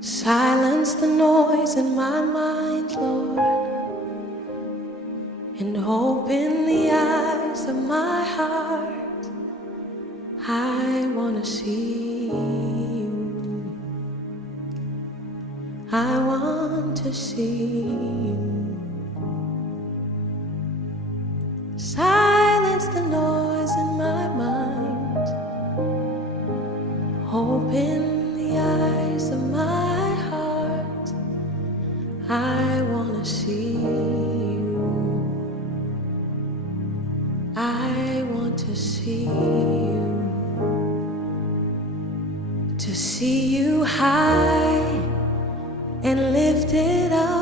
Silence the noise in my mind, Lord, and open the eyes of my heart. I want to see you. I want to see you. Silence the noise in my mind. Open the eyes of my heart. I want to see you. I want to see you. To see you high and lifted up,